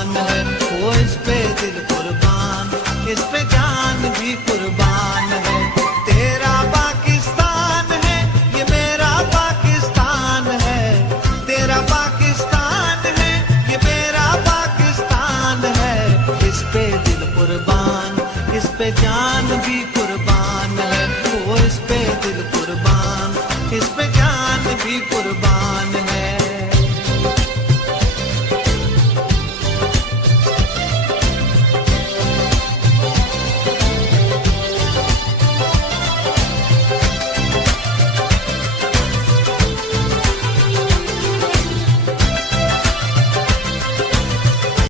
कुर्बान है, वो इस पे दिल कुर्बान, इस पे जान भी कुर्बान है। तेरा पाकिस्तान है, ये मेरा पाकिस्तान है, तेरा पाकिस्तान है, ये मेरा पाकिस्तान है। इस पे दिल कुर्बान, इस पे जान भी कुर्बान।